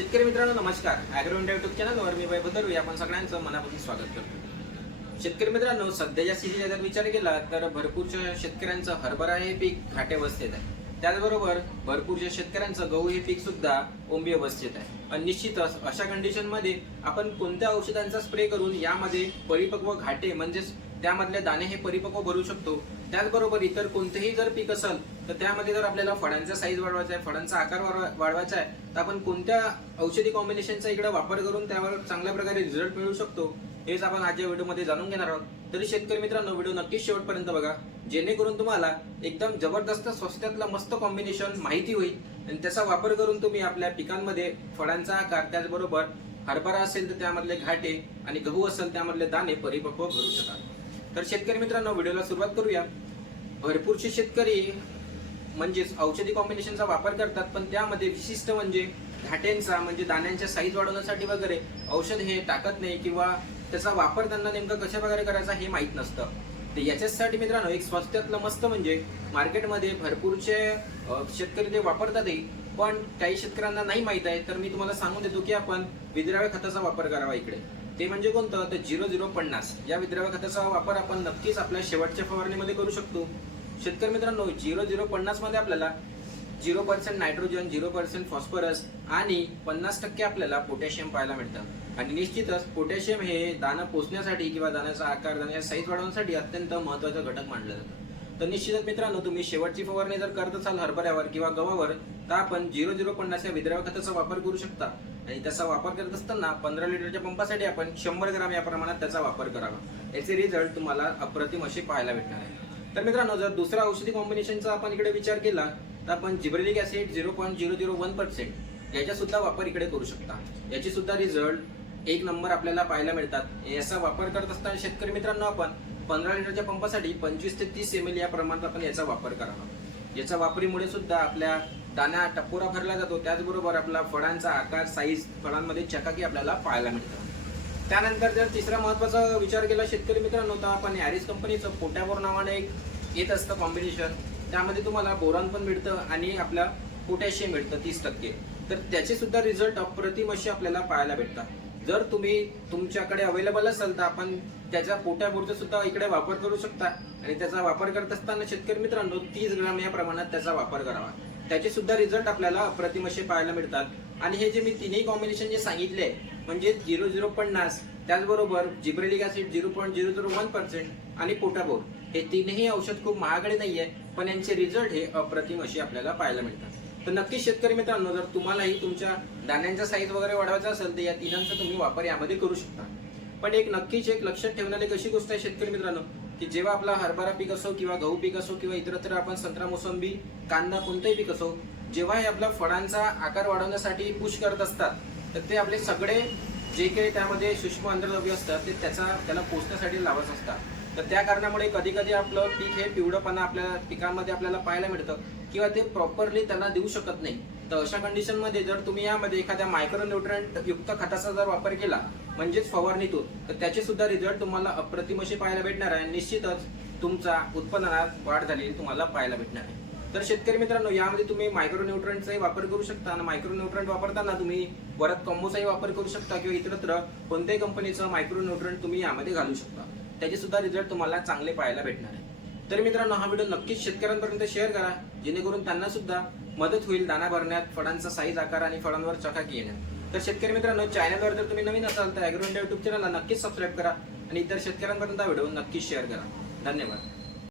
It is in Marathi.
शेतकरी मित्रांनो नमस्कार. अॅग्रो इंडिया युट्यूब चॅनलवर मी वैभव दरुई आपण सगळ्यांचं मनापासून स्वागत करतो. शेतकरी मित्रांनो सध्याच्या स्थितीचा जर विचार केला तर भरपूरच्या शेतकऱ्यांचं हरभरा हे पीक घाटे अवस्थेत आहे. त्याचबरोबर भरपूरच्या शेतकऱ्यांचं गहू हे पीक सुद्धा ओंबी अवस्थेत आहे. आणि निश्चितच अशा कंडिशनमध्ये आपण कोणत्या औषधांचा स्प्रे करून यामध्ये परिपक्व घाटे म्हणजेच त्यामधले दाणे हे परिपक्व भरू शकतो. त्याचबरोबर इतर कोणतेही जर पीक असेल तर त्यामध्ये जर आपल्याला फळांचा साईज वाढवायचा आहे फळांचा आकार वाढवा- वाढवायचा आहे तर आपण कोणत्या औषधी कॉम्बिनेशनचा इकडे वापर करून त्यावर चांगल्या प्रकारे रिझल्ट मिळू शकतो हेच आपण आजच्या व्हिडिओमध्ये जाणून घेणार आहोत. तरी शेतकरी मित्रांनो व्हिडिओ नक्कीच शेवटपर्यंत बघा जेणेकरून तुम्हाला एकदम जबरदस्त स्वस्तातला मस्त कॉम्बिनेशन माहिती होईल. आणि त्याचा वापर करून तुम्ही आपल्या पिकांमध्ये फळांचा आकार त्याचबरोबर हरभरा असेल तर त्यामधले घाटे आणि गहू असेल त्यामधले दाणे परिपक्व भरू शकाल. तर शेतकरी मित्रांनो व्हिडिओला सुरुवात करूया. भरपूरसे शेतकरी म्हणजेच औषधी कॉम्बिनेशनचा वापर करतात पण त्यामध्ये विशिष्ट म्हणजे घाट्यांचा म्हणजे दाण्यांच्या साईज वाढवण्यासाठी वगैरे औषध हे टाकत नाही किंवा त्याचा वापर त्यांना नेमका कशा प्रकारे करायचा हे माहीत नसतं. तर याच्यासाठी मित्रांनो एक स्वस्त्यातलं मस्त म्हणजे मार्केटमध्ये भरपूरचे शेतकरी ते वापरतातही पण काही शेतकऱ्यांना नाही माहीत आहे. तर मी तुम्हाला सांगून देतो की आपण विद्राव्य खताचा वापर करावा इकडे. ते म्हणजे कोणतं? तर झिरो झिरो पन्नास. या विद्राव्य खताचा वापर आपण नक्कीच आपल्या शेवटच्या फवारणीमध्ये करू शकतो. शेतकरी मित्रांनो झिरो झिरो पन्नासमध्ये आपल्याला zero percent nitrogen zero percent phosphorus आणि पन्नास टक्के आपल्याला पोटॅशियम पाहायला मिळतं. आणि निश्चितच पोटॅशियम हे दाणं पोचण्यासाठी किंवा दाण्याचा आकार दाण्याचा साईज वाढवण्यासाठी अत्यंत महत्त्वाचा घटक मानलं जातं. तर निश्चितच मित्रांनो तुम्ही शेवटची फवारणी जर करत असाल हरभऱ्यावर किंवा गव्हावर तर आपण झिरो झिरो पन्नास या विद्राव्य खताचा वापर करू शकता. आणि त्याचा वापर करत असताना पंधरा लिटरच्या पंपासाठी आपण शंभर ग्राम या प्रमाणात त्याचा वापर करावा. याचे रिझल्ट तुम्हाला अप्रतिम असे पाहायला भेटणार आहे. तर मित्रांनो जर दुसरा औषधी कॉम्बिनेशनचा आपण इकडे विचार केला तर आपण gibberellic acid zero point zero zero one percent याचा सुद्धा वापर इकडे करू शकता. याची सुद्धा रिझल्ट एक नंबर आपल्याला पाहायला मिळतात. याचा वापर करत असताना शेतकरी मित्रांनो आपण पंधरा लिटरच्या पंपासाठी पंचवीस ते तीस एम एल या प्रमाणात आपण याचा वापर करावा. याच्या वापरीमुळे सुद्धा आपल्या दाण्या टपोरा भरला जातो. त्याचबरोबर आपला फळांचा आकार साईज फळांमध्ये चकाकी आपल्याला पाहायला मिळतं त्यानंतर जर तिसरा महत्त्वाचा विचार केला शेतकरी मित्रांनो तर आपण हॅरिस कंपनीचं पोटॅबोर नावाने एक येत असतं कॉम्बिनेशन त्यामध्ये तुम्हाला बोरॉन पण मिळतं आणि आपला पोटॅशियम मिळतं तीस टक्के. तर त्याचे सुद्धा रिझल्ट अप्रतिम असे आपल्याला पाहायला भेटतात जर तुम्ही तुमच्याकडे अवेलेबल असेल तर आपण त्याच्या पोटॅबोरचा सुद्धा इकडे वापर करू शकता. आणि त्याचा वापर करत असताना शेतकरी मित्रांनो तीस ग्राम या प्रमाणात त्याचा वापर करावा. त्याचे सुद्धा रिझल्ट आपल्याला अप्रतिम असे पाहायला मिळतात. आणि हे जे मी तिन्ही कॉम्बिनेशन जे सांगितले म्हणजे झिरो झिरो पन्नास त्याचबरोबर gibberellic acid zero point zero zero one percent आणि पोटाबोर हे तीनही औषध खूप महागडे नाही आहे पण यांचे रिझल्ट हे अप्रतिम असे आपल्याला पाहायला मिळतात. तर नक्कीच शेतकरी मित्रांनो जर तुम्हालाही तुमच्या दाण्यांचा साईज वगैरे वाढवायचा असेल तर या तिनांचा तुम्ही वापर यामध्ये करू शकता. पण एक नक्कीच एक लक्षात ठेवणारी कशी गोष्ट आहे शेतकरी मित्रांनो की जेव्हा आपला हरभरा पीक असो किंवा गहू पीक असो किंवा इतरत्र आपण संत्रा मोसंबी कांदा कोणतंही पीक असो जेव्हा हे आपला फळांचा आकार वाढवण्यासाठी पुश करत असतात तर ते आपले सगळे जे काही त्यामध्ये सूक्ष्म अंतर्द्रव्य असतात ते त्याचा त्याला पोचण्यासाठी लावत असतात. तर त्या कारणामुळे कधी कधी आपलं पीक हे पिवळंपणा आपल्या पिकांमध्ये आपल्याला पाहायला मिळतं किंवा ते प्रॉपरली त्यांना देऊ शकत नाही. तर अशा कंडिशनमध्ये जर तुम्ही यामध्ये एखाद्या मायक्रो न्यूट्रंट युक्त खताचा जर वापर केला म्हणजेच फवारणीतून तर त्याचे सुद्धा रिझल्ट तुम्हाला अप्रतिम असे पाहायला भेटणार आहे. निश्चितच तुमचा उत्पन्नात वाढ झालेली तुम्हाला पाहायला भेटणार आहे. तर शेतकरी मित्रांनो यामध्ये तुम्ही मायक्रो न्यूट्रंटचाही वापर करू शकता आणि मायक्रो न्यूट्रंट वापरताना तुम्ही परत कॉम्बोचाही वापर करू शकता किंवा इतरत्र कोणत्याही कंपनीचं मायक्रो न्यूट्रंट तुम्ही यामध्ये घालू शकता. त्याचे सुद्धा रिझल्ट तुम्हाला चांगले पाहायला भेटणार आहे. तर मित्रांनो हा व्हिडिओ नक्कीच शेतकऱ्यांपर्यंत शेअर करा. जेणेकरून त्यांना सुद्धा मदत होईल दाना भरण्यात फळांचा साईज आकार आणि फळांवर चकाकी येण्यात. तर शेतकरी मित्रांनो चॅनलवर जर तुम्ही नवीन असाल तर अॅग्रो इंडिया युट्यूब चॅनलला नक्कीच सबस्क्राईब करा आणि इतर शेतकऱ्यांपर्यंत हा व्हिडिओ नक्कीच शेअर करा. धन्यवाद.